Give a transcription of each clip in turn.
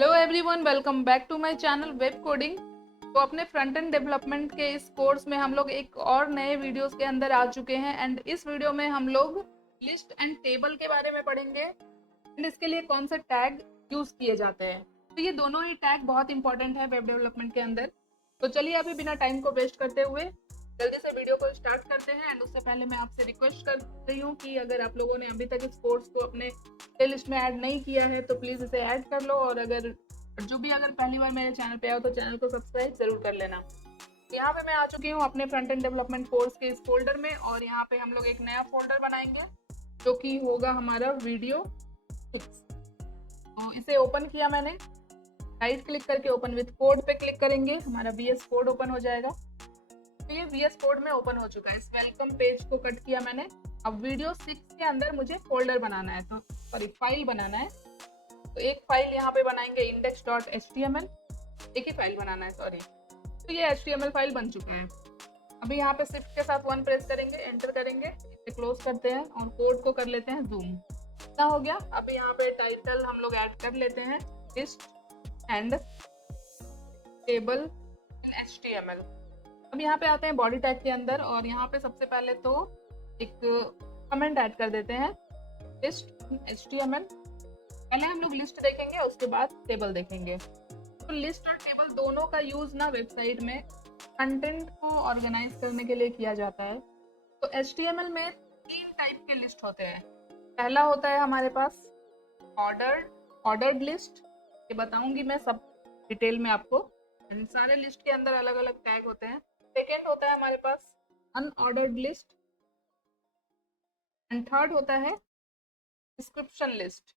Hello everyone, welcome back to my channel web coding. तो अपने front end development के इस कोर्स में हम लोग एक और नए वीडियोस के अंदर आ चुके हैं एंड इस वीडियो में हम लोग लिस्ट एंड टेबल के बारे में पढ़ेंगे एंड इसके लिए कौन से टैग यूज किए जाते हैं। तो ये दोनों ही टैग बहुत इंपॉर्टेंट है वेब डेवलपमेंट के अंदर। तो चलिए अभी बिना टाइम को वेस्ट करते हुए जल्दी से वीडियो को स्टार्ट करते हैं। एंड उससे पहले मैं आपसे रिक्वेस्ट कर रही हूँ कि अगर आप लोगों ने अभी तक इस कोर्स को अपने प्लेलिस्ट में ऐड नहीं किया है तो प्लीज़ इसे ऐड कर लो, और अगर पहली बार मेरे चैनल पे आओ तो चैनल को सब्सक्राइब जरूर कर लेना। यहाँ पे मैं आ चुकी हूँ अपने फ्रंट एंड डेवलपमेंट कोर्स के इस फोल्डर में, और यहाँ पे हम लोग एक नया फोल्डर बनाएंगे जो कि होगा हमारा वीडियो 6। तो इसे ओपन किया मैंने, राइट क्लिक करके ओपन विथ कोड पे क्लिक करेंगे, हमारा VS कोड ओपन हो जाएगा। तो ये VS कोड में ओपन हो चुका है। इस वेलकम पेज को कट किया मैंने। अब वीडियो 6 के अंदर मुझे फोल्डर बनाना है, तो सॉरी फाइल बनाना है। तो एक फाइल यहाँ पे बनाएंगे index.html, एक ही फाइल बनाना है सॉरी। तो ये HTML फाइल बन चुका है। अभी यहाँ पे शिफ्ट के साथ 1 प्रेस करेंगे, एंटर करेंगे, इसे क्लोज करते हैं और कोड को कर लेते हैं जूम। इतना हो गया। अभी यहाँ पे टाइटल हम लोग ऐड कर लेते हैं लिस्ट एंड टेबल HTML। अब यहाँ पे आते हैं बॉडी टैग के अंदर, और यहाँ पे सबसे पहले तो एक कमेंट ऐड कर देते हैं लिस्ट HTML। पहले हम लोग लिस्ट देखेंगे, उसके बाद टेबल देखेंगे। तो लिस्ट और टेबल दोनों का यूज ना वेबसाइट में कंटेंट को ऑर्गेनाइज करने के लिए किया जाता है। तो HTML में 3 टाइप के लिस्ट होते हैं। पहला होता है हमारे पास ऑर्डर्ड लिस्ट, ये बताऊंगी मैं सब डिटेल में आपको। सारे लिस्ट के अंदर अलग अलग टैग होते हैं। सेकेंड होता है हमारे पास अनऑर्डर्ड लिस्ट, एंड थर्ड होता है डिस्क्रिप्शन लिस्ट।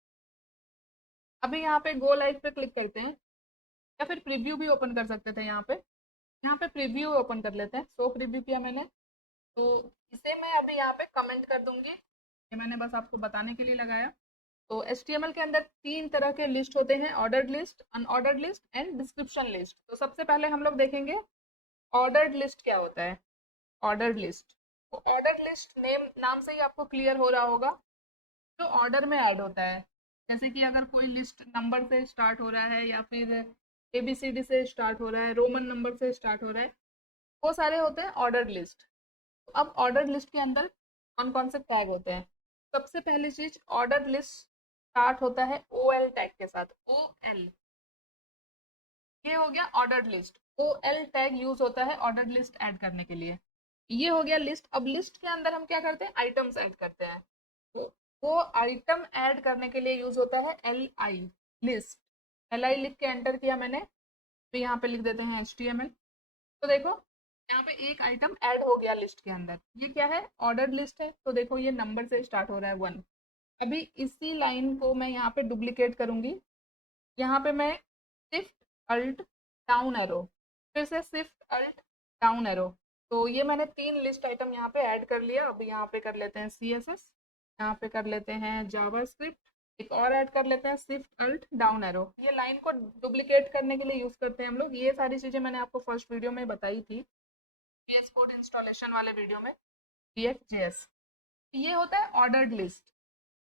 अभी यहाँ पे गो लाइव पे क्लिक करते हैं, या फिर प्रीव्यू भी ओपन कर सकते थे। यहाँ पे प्रीव्यू ओपन कर लेते हैं। सो प्रीव्यू किया मैंने, तो इसे मैं अभी यहाँ पे कमेंट कर दूंगी। ये मैंने बस आपको बताने के लिए लगाया। तो HTML के अंदर 3 तरह के लिस्ट होते हैं, ordered list, unordered list and description list. तो सबसे पहले हम लोग देखेंगे ऑर्डर्ड लिस्ट क्या होता है। ऑर्डर्ड लिस्ट, तो ऑर्डर्ड लिस्ट नेम नाम से ही आपको क्लियर हो रहा होगा, जो ऑर्डर में ऐड होता है। जैसे कि अगर कोई लिस्ट नंबर से स्टार्ट हो रहा है, या फिर ABCD से स्टार्ट हो रहा है, रोमन नंबर से स्टार्ट हो रहा है, वो सारे होते हैं ऑर्डर्ड लिस्ट। तो अब ऑर्डर्ड लिस्ट के अंदर कौन कौन से टैग होते हैं। सबसे पहली चीज, ऑर्डर लिस्ट स्टार्ट होता है OL टैग के साथ। OL, ये हो गया ordered list. OL tag use होता है ऑर्डर्ड लिस्ट ऐड करने के लिए। ये हो गया लिस्ट। अब लिस्ट के अंदर हम क्या करते हैं, आइटम्स ऐड करते हैं। तो वो आइटम ऐड करने के लिए यूज होता है LI, लिस्ट। LI लिख के एंटर किया मैंने, तो यहाँ पे लिख देते हैं HTML। तो देखो यहाँ पे एक आइटम ऐड हो गया लिस्ट के अंदर। ये क्या है, ऑर्डर्ड लिस्ट है। तो देखो ये नंबर से स्टार्ट हो रहा है 1। अभी इसी लाइन को मैं यहाँ पे डुप्लीकेट करूंगी। यहाँ पे मैं शिफ्ट अल्ट डाउन एरो, फिर से शिफ्ट अल्ट डाउन एरो। तो ये मैंने 3 लिस्ट आइटम यहाँ पे ऐड कर लिया। अभी यहाँ पे कर लेते हैं CSS, यहाँ पे कर लेते हैं जावास्क्रिप्ट, एक और ऐड कर लेते हैं शिफ्ट अल्ट डाउन एरो। ये लाइन को डुप्लीकेट करने के लिए यूज करते हैं हम लोग। ये सारी चीजें मैंने आपको फर्स्ट वीडियो में बताई थी, VS कोड इंस्टॉलेशन वाले वीडियो में, React.js। ये होता है ऑर्डर्ड लिस्ट।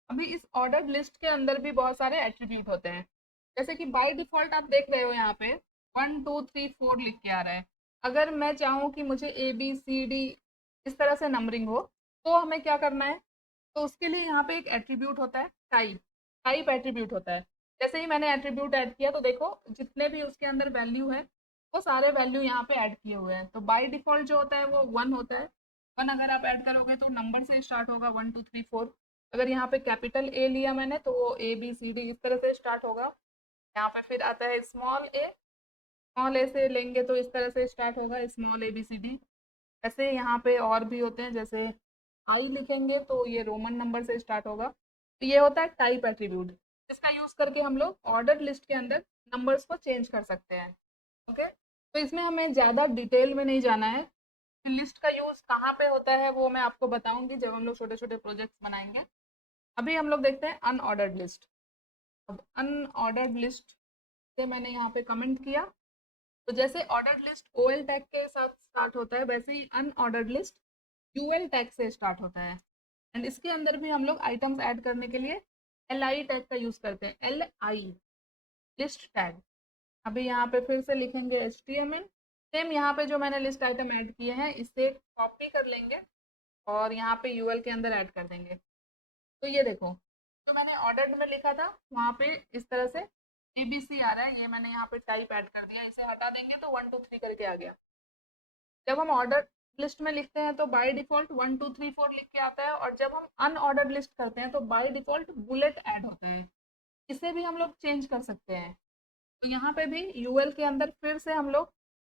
अभी इस ऑर्डर्ड लिस्ट के अंदर भी बहुत सारे एट्रीब्यूट होते हैं। जैसे कि बाय डिफॉल्ट आप देख रहे हो यहाँ पे 1 2 3 4 लिख के आ रहा है। अगर मैं चाहूँ कि मुझे ABCD इस तरह से नंबरिंग हो, तो हमें क्या करना है, तो उसके लिए यहाँ पे एक एट्रीब्यूट होता है टाइप। टाइप एट्रीब्यूट होता है। जैसे ही मैंने एट्रीब्यूट ऐड किया, तो देखो जितने भी उसके अंदर वैल्यू है वो सारे वैल्यू यहाँ पे ऐड किए हुए हैं। तो बाय डिफॉल्ट जो होता है वो 1 होता है। 1 अगर आप ऐड करोगे तो नंबर से स्टार्ट होगा 1 2 3 4। अगर यहाँ पे कैपिटल A लिया मैंने तो वो ABCD इस तरह से स्टार्ट होगा। यहाँ पे फिर आता है स्मॉल ए से लेंगे तो इस तरह से स्टार्ट होगा स्मॉल ABCD। ऐसे यहाँ पे और भी होते हैं, जैसे आई लिखेंगे तो ये रोमन नंबर से स्टार्ट होगा। तो ये होता है टाइप एट्रीब्यूट, जिसका यूज करके हम लोग ऑर्डर लिस्ट के अंदर नंबर्स को चेंज कर सकते हैं। ओके, तो इसमें हमें ज़्यादा डिटेल में नहीं जाना है। लिस्ट का यूज कहाँ पे होता है वो मैं आपको बताऊंगी जब हम लोग छोटे छोटे प्रोजेक्ट्स बनाएंगे। अभी हम लोग देखते हैं अनऑर्डर्ड लिस्ट। अब अनऑर्डर्ड लिस्ट से मैंने यहाँ पे कमेंट किया। तो जैसे ऑर्डर्ड लिस्ट OL टैग के साथ स्टार्ट होता है, वैसे ही अनऑर्डर्ड लिस्ट UL टैग से स्टार्ट होता है। एंड इसके अंदर भी हम लोग आइटम्स ऐड करने के लिए LI टैग का यूज करते हैं। LI, list tag. अभी यहाँ पे फिर से लिखेंगे HTML। सेम यहाँ पे जो मैंने लिस्ट आइटम ऐड किए हैं इसे कॉपी कर लेंगे और यहाँ पे UL के अंदर ऐड कर देंगे। तो ये देखो, जो मैंने ऑर्डर्ड में लिखा था वहाँ पे इस तरह से ABC आ रहा है, ये मैंने यहाँ पे टाइप ऐड कर दिया। इसे हटा देंगे तो 1 2 3 करके आ गया। जब हम ऑर्डर लिस्ट में लिखते हैं तो बाय डिफॉल्ट 1 2 3 4 लिख के आता है, और जब हम अनऑर्डर्ड लिस्ट करते हैं तो बाय डिफॉल्ट बुलेट ऐड होते हैं। इसे भी हम लोग चेंज कर सकते हैं। तो यहाँ पे भी UL के अंदर फिर से हम लोग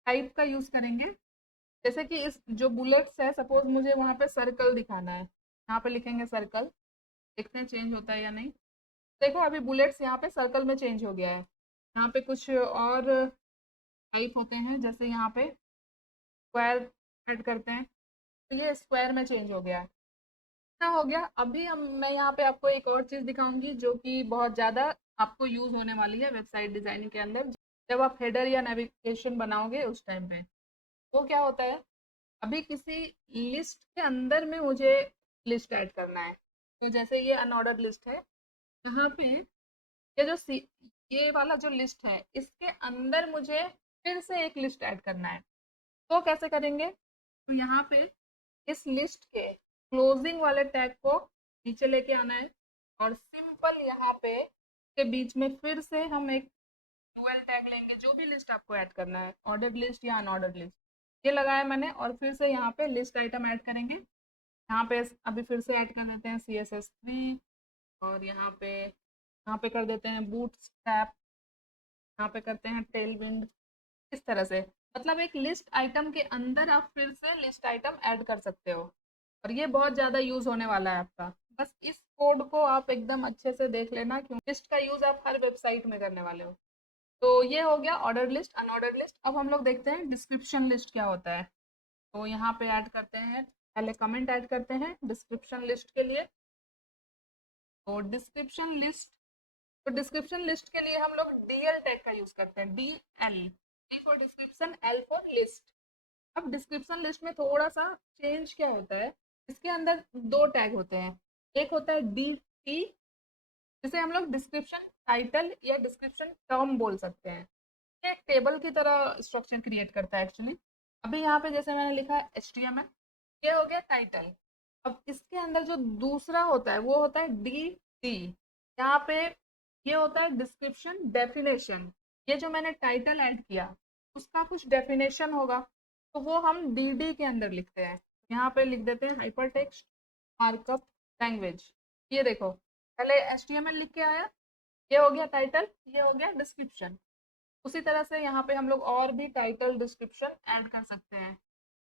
टाइप का यूज करेंगे। जैसे कि इस जो बुलेट्स है, सपोज मुझे वहाँ पे सर्कल दिखाना है, यहाँ पे लिखेंगे सर्कल। देखते हैं चेंज होता है या नहीं। देखो अभी बुलेट्स यहाँ पे सर्कल में चेंज हो गया है। यहाँ पे कुछ और टाइप होते हैं, जैसे यहाँ पे स्क्वायर ऐड करते हैं तो ये स्क्वायर में चेंज हो गया है। क्या हो गया? अभी हम मैं यहाँ पे आपको एक और चीज़ दिखाऊंगी जो कि बहुत ज़्यादा आपको यूज़ होने वाली है वेबसाइट डिज़ाइनिंग के अंदर, जब आप हेडर या नेविगेशन बनाओगे उस टाइम पे। वो क्या होता है, अभी किसी लिस्ट के अंदर में मुझे लिस्ट ऐड करना है। तो जैसे ये अनऑर्डर्ड लिस्ट है, यहाँ पे ये जो ये वाला जो लिस्ट है इसके अंदर मुझे फिर से एक लिस्ट ऐड करना है। तो कैसे करेंगे? तो यहाँ पे इस लिस्ट के क्लोजिंग वाले टैग को नीचे लेके आना है, और सिंपल यहाँ पे के बीच में फिर से हम एक UL टैग लेंगे, जो भी लिस्ट आपको ऐड करना है, ऑर्डर्ड लिस्ट या अनऑर्डर्ड लिस्ट। ये लगाया मैंने, और फिर से यहाँ पे लिस्ट आइटम ऐड करेंगे। यहाँ पे अभी फिर से ऐड कर देते हैं CSS3, और यहाँ पे कर देते हैं बूटस्ट्रैप, यहाँ पे करते हैं टेलविंड। इस तरह से मतलब एक लिस्ट आइटम के अंदर आप फिर से लिस्ट आइटम ऐड कर सकते हो, और ये बहुत ज़्यादा यूज़ होने वाला है आपका। बस इस कोड को आप एकदम अच्छे से देख लेना, क्योंकि लिस्ट का यूज़ आप हर वेबसाइट में करने वाले हो। तो ये हो गया ऑर्डर लिस्ट, अनऑर्डर्ड लिस्ट। अब हम लोग देखते हैं डिस्क्रिप्शन लिस्ट क्या होता है। तो यहाँ पे ऐड करते हैं, पहले कमेंट ऐड करते हैं डिस्क्रिप्शन लिस्ट के लिए। तो डिस्क्रिप्शन लिस्ट के लिए हम लोग DL टैग का यूज करते हैं। DL, D for description, L for list. अब डिस्क्रिप्शन लिस्ट में थोड़ा सा चेंज क्या होता है, इसके अंदर दो टैग होते हैं। एक होता है DT, जिसे हम लोग डिस्क्रिप्शन टाइटल या डिस्क्रिप्शन टर्म बोल सकते हैं। ये एक टेबल की तरह स्ट्रक्चर क्रिएट करता है एक्चुअली। अभी यहाँ पे जैसे मैंने लिखा है HTML, ये हो गया टाइटल। अब इसके अंदर जो दूसरा होता है वो होता है DT। यहाँ पे ये होता है डिस्क्रिप्शन डेफिनेशन। ये जो मैंने टाइटल ऐड किया उसका कुछ डेफिनेशन होगा, तो वो हम DD के अंदर लिखते हैं। यहाँ पे लिख देते हैं हाइपर टेक्स्ट मार्कअप लैंग्वेज। ये देखो, पहले HTML लिख के आया, ये हो गया टाइटल, ये हो गया डिस्क्रिप्शन। उसी तरह से यहाँ पे हम लोग और भी टाइटल डिस्क्रिप्शन ऐड कर सकते हैं।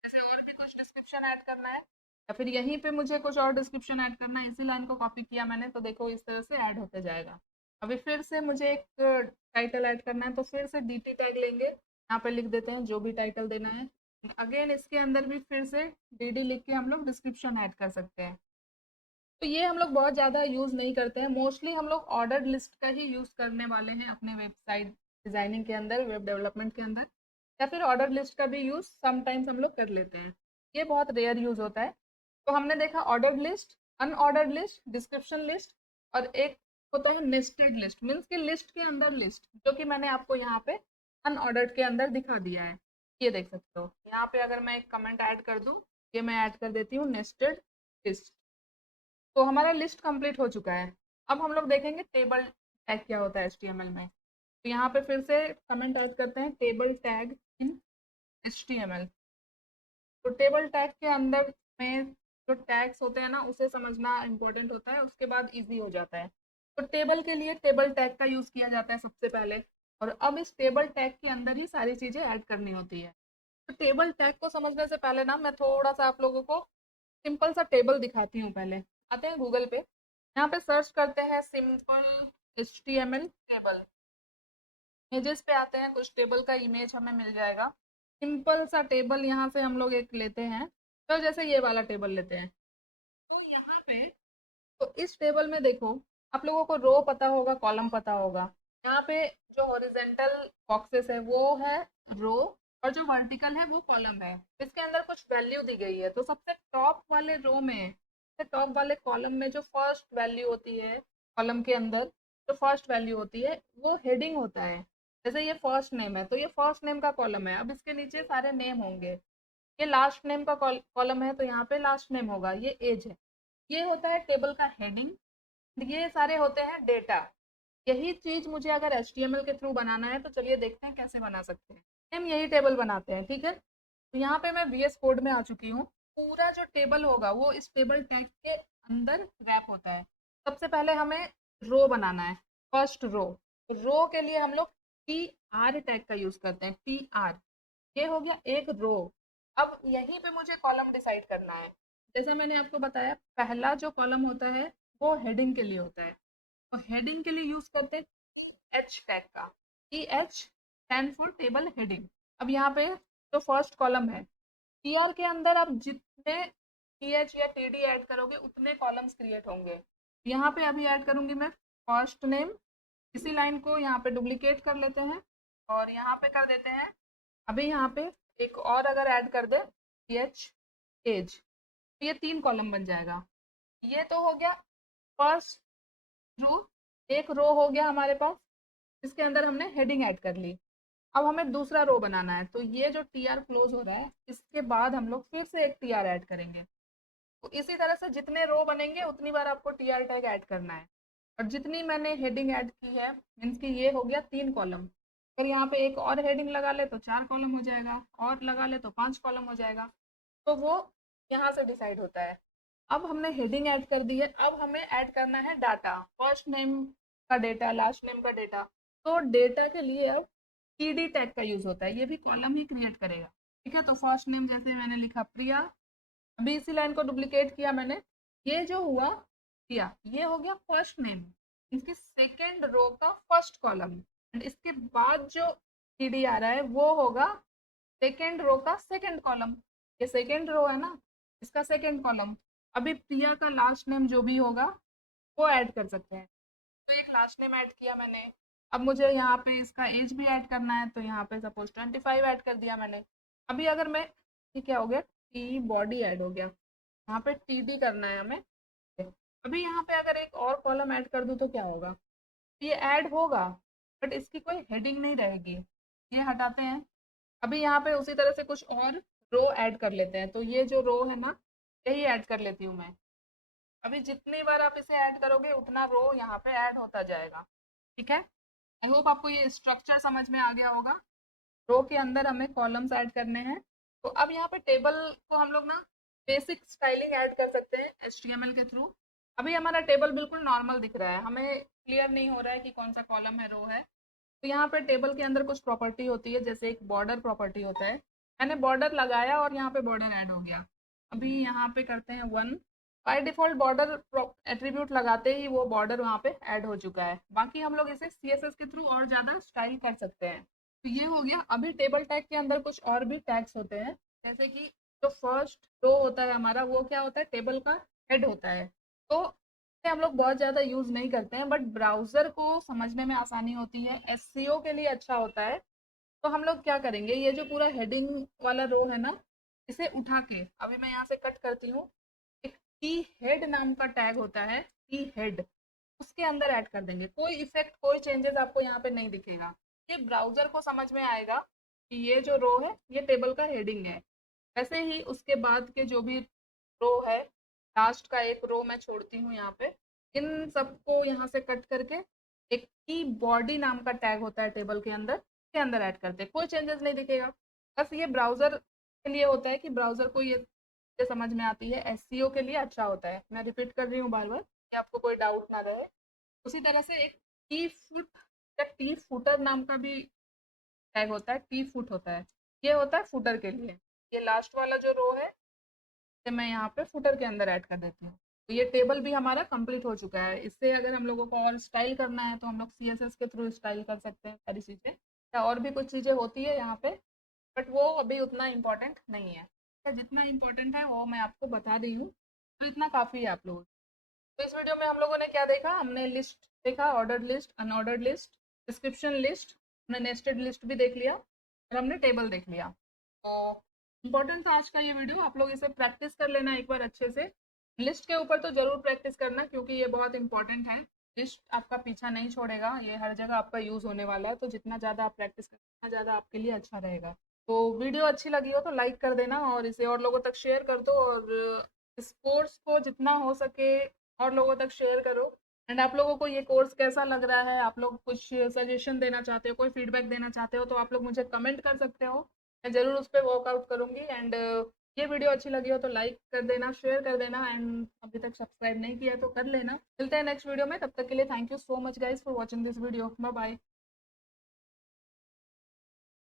जैसे और भी कुछ डिस्क्रिप्शन ऐड करना है, या फिर यहीं पे मुझे कुछ और डिस्क्रिप्शन ऐड करना है, इसी लाइन को कॉपी किया मैंने, तो देखो इस तरह से ऐड होते जाएगा। अभी फिर से मुझे एक टाइटल ऐड करना है, तो फिर से DT टैग लेंगे, यहाँ पे लिख देते हैं जो भी टाइटल देना है। अगेन इसके अंदर भी फिर से DD लिख के हम लोग डिस्क्रिप्शन ऐड कर सकते हैं। तो ये हम लोग बहुत ज़्यादा यूज़ नहीं करते हैं, मोस्टली हम लोग ऑर्डर्ड लिस्ट का ही यूज़ करने वाले हैं अपने वेबसाइट डिज़ाइनिंग के अंदर, वेब डेवलपमेंट के अंदर। या फिर ऑर्डर लिस्ट का भी यूज़ समटाइम्स हम लोग कर लेते हैं, ये बहुत रेयर यूज़ होता है। तो हमने देखा ordered list, unordered list, description list, और एक होता है नेस्टेड लिस्ट, मीन्स कि लिस्ट के अंदर लिस्ट, जो कि मैंने आपको यहाँ पे अनऑर्डर्ड के अंदर दिखा दिया है। ये देख सकते हो यहाँ पे, अगर मैं एक कमेंट ऐड कर दूँ, ये मैं ऐड कर देती हूँ नेस्टेड लिस्ट। तो हमारा लिस्ट कंप्लीट हो चुका है। अब हम लोग देखेंगे टेबल टैग क्या होता है HTML में। तो यहाँ पे फिर से कमेंट ऐड करते हैं टेबल टैग इन HTML। तो टेबल टैग के अंदर में जो टैग्स होते हैं ना, उसे समझना इम्पोर्टेंट होता है, उसके बाद इजी हो जाता है। तो टेबल के लिए टेबल टैग का यूज़ किया जाता है सबसे पहले, और अब इस टेबल टैग के अंदर ही सारी चीज़ें ऐड करनी होती है। तो टेबल टैग को समझने से पहले ना मैं थोड़ा सा आप लोगों को सिंपल सा टेबल दिखाती हूँ। पहले आते हैं गूगल पे, यहाँ पे सर्च करते हैं सिंपल HTML टेबल। इमेजेस पे आते हैं, कुछ टेबल का इमेज हमें मिल जाएगा। सिंपल सा टेबल यहाँ से हम लोग एक लेते हैं, तो जैसे ये वाला टेबल लेते हैं। तो यहाँ पे, तो इस टेबल में देखो, आप लोगों को रो पता होगा, कॉलम पता होगा। यहाँ पे जो हॉरिजेंटल बॉक्सेस है वो है रो, और जो वर्टिकल है वो कॉलम है। इसके अंदर कुछ वैल्यू दी गई है, तो सबसे टॉप वाले रो में, टॉप वाले कॉलम में जो फर्स्ट वैल्यू होती है कॉलम के अंदर, जो फर्स्ट वैल्यू होती है वो हेडिंग होता है। जैसे ये फर्स्ट नेम है तो ये फर्स्ट नेम का कॉलम है, अब इसके नीचे सारे नेम होंगे। ये लास्ट नेम का कॉलम है तो यहाँ पे लास्ट नेम होगा, ये एज है। ये होता है टेबल का हेडिंग, ये सारे होते हैं डेटा। यही चीज मुझे अगर HTML के थ्रू बनाना है तो चलिए देखते हैं कैसे बना सकते हैं। हम यही टेबल बनाते हैं, ठीक है। तो यहाँ पे मैं VS कोड में आ चुकी हूँ। पूरा जो टेबल होगा वो इस टेबल टैग के अंदर रैप होता है। सबसे पहले हमें रो बनाना है, फर्स्ट रो। रो के लिए हम लोग TR टैग का यूज करते हैं, TR। ये हो गया एक रो। अब यहीं पे मुझे कॉलम डिसाइड करना है। जैसा मैंने आपको बताया, पहला जो कॉलम होता है वो हेडिंग के लिए होता है, तो हेडिंग के लिए यूज करते हैं H टैग का। EH stand for table heading. अब यहाँ पे जो फर्स्ट कॉलम है, TR के अंदर आप जितने TH या TD ऐड करोगे उतने कॉलम्स क्रिएट होंगे। यहाँ पे अभी ऐड करूंगी मैं फर्स्ट नेम। इसी लाइन को यहाँ पे डुप्लीकेट कर लेते हैं और यहाँ पे कर देते हैं। अभी यहाँ पे एक और अगर ऐड कर दे TH एज, तो ये 3 कॉलम बन जाएगा। ये तो हो गया फर्स्ट रो। एक रो हो गया हमारे पास, इसके अंदर हमने हेडिंग ऐड कर ली। अब हमें दूसरा रो बनाना है, तो ये जो TR क्लोज हो रहा है इसके बाद हम लोग फिर से एक TR ऐड करेंगे। तो इसी तरह से जितने रो बनेंगे उतनी बार आपको TR टैग ऐड करना है। और जितनी मैंने हेडिंग ऐड की है, मीन्स कि ये हो गया 3 कॉलम। फिर यहाँ पे एक और हेडिंग लगा ले तो 4 कॉलम हो जाएगा, और लगा ले तो 5 कॉलम हो जाएगा। तो वो यहाँ से डिसाइड होता है। अब हमने हेडिंग ऐड कर दी है, अब हमें ऐड करना है डाटा, फर्स्ट नेम का डेटा, लास्ट नेम का डेटा। तो डेटा के लिए अब TD टैग का यूज होता है, ये भी कॉलम ही क्रिएट करेगा, ठीक है। तो फर्स्ट नेम जैसे मैंने लिखा प्रिया, अभी इसी लाइन को डुप्लीकेट किया मैंने, ये जो हुआ प्रिया, ये हो गया फर्स्ट नेम, इसकी सेकेंड रो का फर्स्ट कॉलम। एंड इसके बाद जो TD आ रहा है वो होगा सेकेंड रो का सेकेंड कॉलम। ये सेकेंड रो है ना, इसका सेकेंड कॉलम। अभी प्रिया का लास्ट नेम जो भी होगा वो ऐड कर सकते हैं। तो एक लास्ट नेम ऐड किया मैंने। अब मुझे यहाँ पे इसका एज भी ऐड करना है, तो यहाँ पे सपोज 25 ऐड कर दिया मैंने। अभी अगर मैं, ये क्या हो गया, T बॉडी ऐड हो गया, यहाँ पे TD करना है हमें। अभी यहाँ पे अगर एक और कॉलम ऐड कर दूँ तो क्या होगा, ये ऐड होगा बट इसकी कोई हेडिंग नहीं रहेगी, ये हटाते हैं। अभी यहाँ पे उसी तरह से कुछ और रो ऐड कर लेते हैं, तो ये जो रो है ना, यही ऐड कर लेती हूँ मैं। अभी जितनी बार आप इसे ऐड करोगे उतना रो यहाँ पे ऐड होता जाएगा, ठीक है। आई होप आपको ये स्ट्रक्चर समझ में आ गया होगा। रो के अंदर हमें कॉलम्स ऐड करने हैं। तो अब यहाँ पे टेबल को हम लोग ना बेसिक स्टाइलिंग ऐड कर सकते हैं HTML के थ्रू। अभी हमारा टेबल बिल्कुल नॉर्मल दिख रहा है, हमें क्लियर नहीं हो रहा है कि कौन सा कॉलम है, रो है। तो यहाँ पे टेबल के अंदर कुछ प्रॉपर्टी होती है, जैसे एक बॉर्डर प्रॉपर्टी होता है। मैंने बॉर्डर लगाया और यहाँ पे बॉर्डर ऐड हो गया। अभी यहाँ पे करते हैं 1। बाय डिफॉल्ट बॉर्डर एट्रीब्यूट लगाते ही वो बॉर्डर वहाँ पे ऐड हो चुका है। बाकी हम लोग इसे CSS के थ्रू और ज़्यादा स्टाइल कर सकते हैं। तो ये हो गया। अभी टेबल टैग के अंदर कुछ और भी टैग्स होते हैं, जैसे कि जो फर्स्ट रो होता है हमारा, वो क्या होता है, टेबल का हेड होता है। तो इसे हम लोग बहुत ज़्यादा यूज़ नहीं करते हैं, बट ब्राउज़र को समझने में आसानी होती है, SEO के लिए अच्छा होता है। तो हम लोग क्या करेंगे, ये जो पूरा हेडिंग वाला रो है ना, इसे उठा के अभी मैं यहाँ से कट करती हूँ। एक टी हेड नाम का टैग होता है, टी हेड, उसके अंदर ऐड कर देंगे। कोई इफेक्ट, कोई चेंजेस आपको यहाँ पे नहीं दिखेगा। ये ब्राउजर को समझ में आएगा कि ये जो रो है ये टेबल का हेडिंग है। वैसे ही उसके बाद के जो भी रो है, लास्ट का एक रो मैं छोड़ती हूँ यहाँ पे, इन सबको यहाँ से कट करके एक की बॉडी नाम का टैग होता है टेबल के अंदर ऐड करते हैं। कोई चेंजेस नहीं दिखेगा। बस ये ब्राउजर के लिए होता है कि ब्राउजर को ये समझ में आती है, SEO के लिए अच्छा होता है। मैं रिपीट कर रही हूँ बार बार कि आपको कोई डाउट ना रहे। उसी तरह से एक टी फुट या टी फुटर नाम का भी टैग होता है, टी फुट होता है। ये होता है फुटर के लिए। ये लास्ट वाला जो रो है इसे मैं यहाँ पे फुटर के अंदर ऐड कर देती हूँ। तो ये टेबल भी हमारा कंप्लीट हो चुका है। इससे अगर हम लोगों को और स्टाइल करना है तो हम लोग CSS के थ्रू स्टाइल कर सकते हैं सारी चीज़ें, या और भी कुछ चीज़ें होती है यहाँ पे, बट वो अभी उतना इम्पोर्टेंट नहीं है। तो जितना इम्पोर्टेंट है वो मैं आपको बता रही हूँ, तो इतना काफ़ी है आप लोगों को। तो इस वीडियो में हम लोगों ने क्या देखा, हमने लिस्ट देखा, ordered list, unordered list, description list, हमने नेस्टेड लिस्ट भी देख लिया और हमने टेबल देख लिया। तो इम्पोर्टेंट था आज का ये वीडियो। आप लोग इसे प्रैक्टिस कर लेना एक बार अच्छे से। लिस्ट के ऊपर तो ज़रूर प्रैक्टिस करना क्योंकि ये बहुत इंपॉर्टेंट है। लिस्ट आपका पीछा नहीं छोड़ेगा, ये हर जगह आपका यूज़ होने वाला है, तो जितना ज़्यादा आप प्रैक्टिस करें उतना ज़्यादा आपके लिए अच्छा रहेगा। तो वीडियो अच्छी लगी हो तो लाइक कर देना और इसे और लोगों तक शेयर कर दो, और स्पोर्ट्स को जितना हो सके और लोगों तक शेयर करो। एंड आप लोगों को ये कोर्स कैसा लग रहा है, आप लोग कुछ सजेशन देना चाहते हो, कोई फीडबैक देना चाहते हो, तो आप लोग मुझे कमेंट कर सकते हो। मैं ज़रूर उस पर वर्कआउट करूँगी। एंड ये वीडियो अच्छी लगी हो तो लाइक कर देना, शेयर कर देना, एंड अभी तक सब्सक्राइब नहीं किया तो कर लेना। मिलते हैं नेक्स्ट वीडियो में, तब तक के लिए thank you so much guys for watching this video. Bye bye.